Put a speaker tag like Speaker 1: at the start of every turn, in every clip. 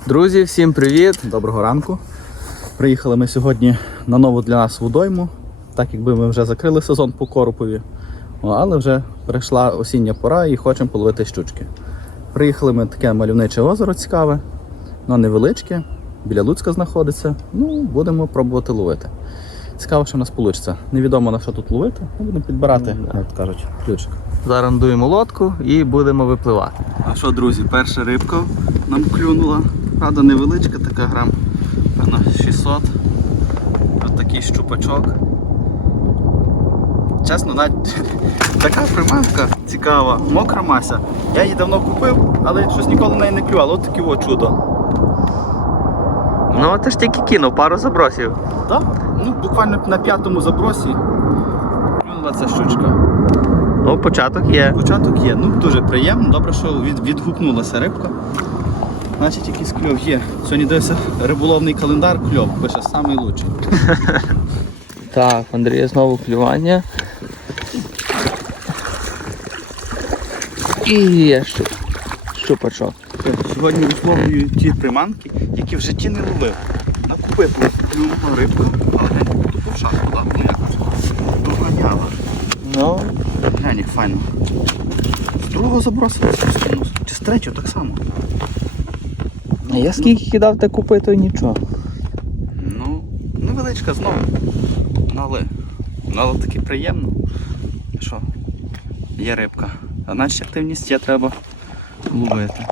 Speaker 1: Друзі, всім привіт! Доброго ранку. Приїхали ми сьогодні на нову для нас водойму, так якби ми вже закрили сезон по Коропові, але вже прийшла осіння пора і хочемо половити щучки. Приїхали ми таке мальовниче озеро цікаве, воно невеличке, біля Луцька знаходиться, будемо пробувати ловити. Цікаво, що в нас вийде. Невідомо на що тут ловити, будемо підбирати, як кажуть, ключик. Зараз надуємо лодку і будемо випливати. А що, друзі, перша рибка нам клюнула. Правда, невеличка, така грам, певно, 600. Ось такий щупачок. Чесно, навіть така приманка цікава, мокра мася. Я її давно купив, але щось ніколи в неї не клювало. Ось таке чудо.
Speaker 2: Ну, ти ж тільки кинув, пару забросів.
Speaker 1: Так, буквально на 5-му забросі клюнула ця щучка.
Speaker 2: Ну, початок є.
Speaker 1: Початок є, дуже приємно, добре, що відгукнулася рибка. Значить, якийсь кльов є. Сьогодні дивився риболовний календар, кльов, пише самий лучший.
Speaker 2: Так, Андрія знову клювання. І є щупачок.
Speaker 1: Сьогодні висловлюю ті приманки, які в житті не ловив. Накупив клюнула рибку, але тупо в шах подав, якось доганяла.
Speaker 2: Ну,
Speaker 1: Глянь, як файно. З другого забросила спустилась. Чи з третього так само.
Speaker 2: а я скільки кидав те купи, то нічого.
Speaker 1: Невеличка знову. Але таки приємно. Що? Є рибка. А значить активність є, треба ловити.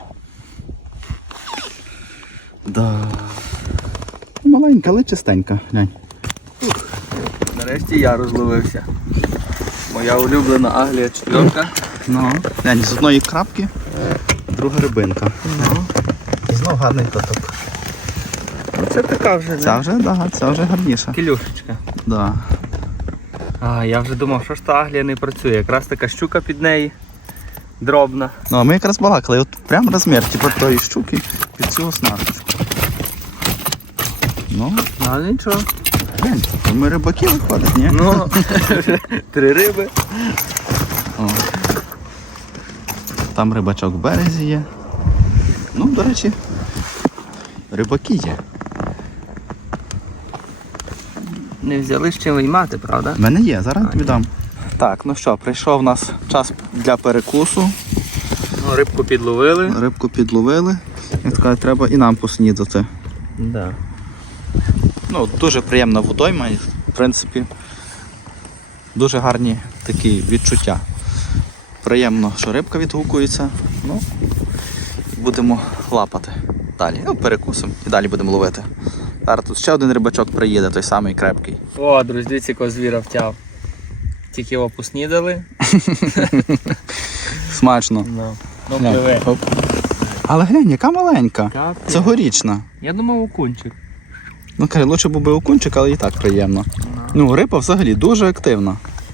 Speaker 1: Да. Маленька, але чистенька. Глянь.
Speaker 2: Нарешті я розловився. Моя улюблена Аглія 4.
Speaker 1: Глянь, з одної крапки, друга рибинка. І знов гарний каток.
Speaker 2: Це така вже, не?
Speaker 1: Ця вже гарніша.
Speaker 2: Кілюшечка.
Speaker 1: Да.
Speaker 2: А, я вже думав, що ж та Аглія не працює. Якраз така щука під неї. Дробна.
Speaker 1: А ми якраз балакали, от прям розмір, типу тої щуки під цю оснасточку.
Speaker 2: Але нічого.
Speaker 1: Глянь, ми рибаки виходить, ні?
Speaker 2: Вже 3 риби.
Speaker 1: Там рибачок в березі є. До речі, рибаки є.
Speaker 2: Не взяли з чим виймати, правда?
Speaker 1: В мене є, зараз тобі дам. Так, прийшов у нас час для перекусу.
Speaker 2: Рибку підловили.
Speaker 1: Рибку підловили. Я така, треба і нам поснідати.
Speaker 2: Да.
Speaker 1: Дуже приємна водойма і, в принципі, дуже гарні такі відчуття. Приємно, що рибка відгукується. Будемо лапати далі. Перекусимо і далі будемо ловити. Зараз тут ще один рибачок приїде, той самий крепкий.
Speaker 2: О, друзі, дивіться, якого звіра втяв. Тільки його поснідали.
Speaker 1: Смачно.
Speaker 2: Пливе.
Speaker 1: Але глянь, яка маленька.
Speaker 2: Капець.
Speaker 1: Цьогорічна.
Speaker 2: Я думав, окунчик.
Speaker 1: Каже, лучше був би окунчик, але і так приємно. Риба взагалі дуже активна.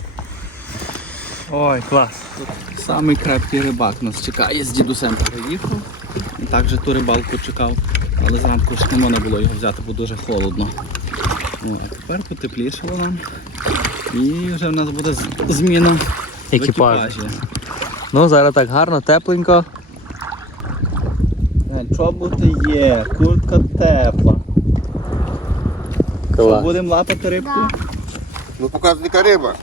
Speaker 2: Ой, клас.
Speaker 1: Самий крепкий рибак нас чекає, з дідусем приїхав. І так же ту рибалку чекав, але зранку ж не можна було його взяти, бо дуже холодно. А тепер потеплішало нам. І вже в нас буде зміна в екіпажі.
Speaker 2: Зараз так гарно, тепленько.
Speaker 1: Чоботи є, куртка тепла. Що, будемо лапати рибку?
Speaker 3: Ну показуй, яка риба.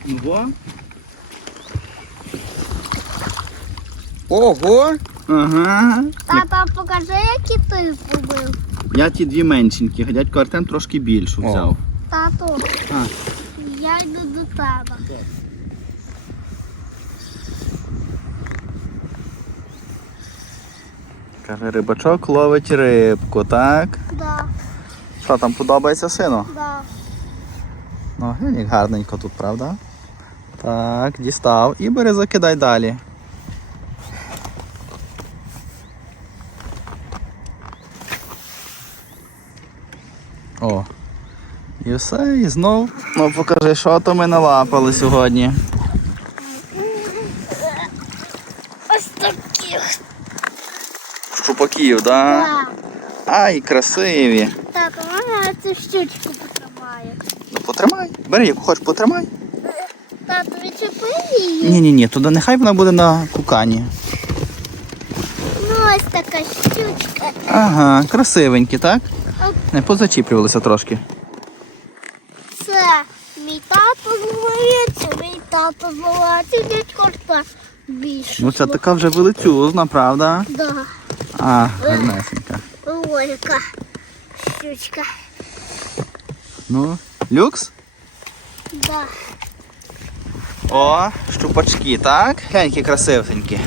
Speaker 1: Ого! Ага.
Speaker 4: Тата, покажи, які ти зробив.
Speaker 1: Я ті дві меншенькі, дядько Артем трошки більшу взяв.
Speaker 4: Тату, я йду до тебе.
Speaker 1: Каже, рибачок ловить рибку, так?
Speaker 4: Да,
Speaker 1: Що там, подобається сину?
Speaker 4: да.
Speaker 1: Як гарненько тут, правда? Так, дістав і бери, закидай далі. І все, і знов. Покажи, що то ми налапали сьогодні.
Speaker 4: Ось такі.
Speaker 1: Щупаків, так?
Speaker 4: Да.
Speaker 1: Ай, красиві.
Speaker 4: Тато, мама цю щучку потримає.
Speaker 1: Потримай. Бери, яку хочеш, потримай.
Speaker 4: Тато, відчепи її.
Speaker 1: Ні, туди нехай вона буде на кукані.
Speaker 4: Ну ось така щучка.
Speaker 1: Ага, красивенькі, так?
Speaker 4: Оп.
Speaker 1: Не позачіплювалися трошки.
Speaker 4: Це мій тато зловиться, мій тато зловиться, дядько та більше.
Speaker 1: Ну це така вже величезна, правда?
Speaker 4: Да.
Speaker 1: А, гарнесенька.
Speaker 4: Ой, яка щучка.
Speaker 1: Ну, люкс?
Speaker 4: Да.
Speaker 1: О, щупачки, так? Глянь, які красивенькі.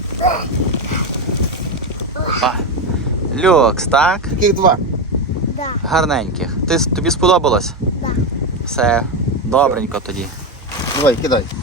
Speaker 1: О, люкс, так?
Speaker 3: Таких два.
Speaker 4: Да.
Speaker 1: Гарненьких. Тобі сподобалось?
Speaker 4: Да.
Speaker 1: Все, добренько тоді.
Speaker 3: Давай, кидай.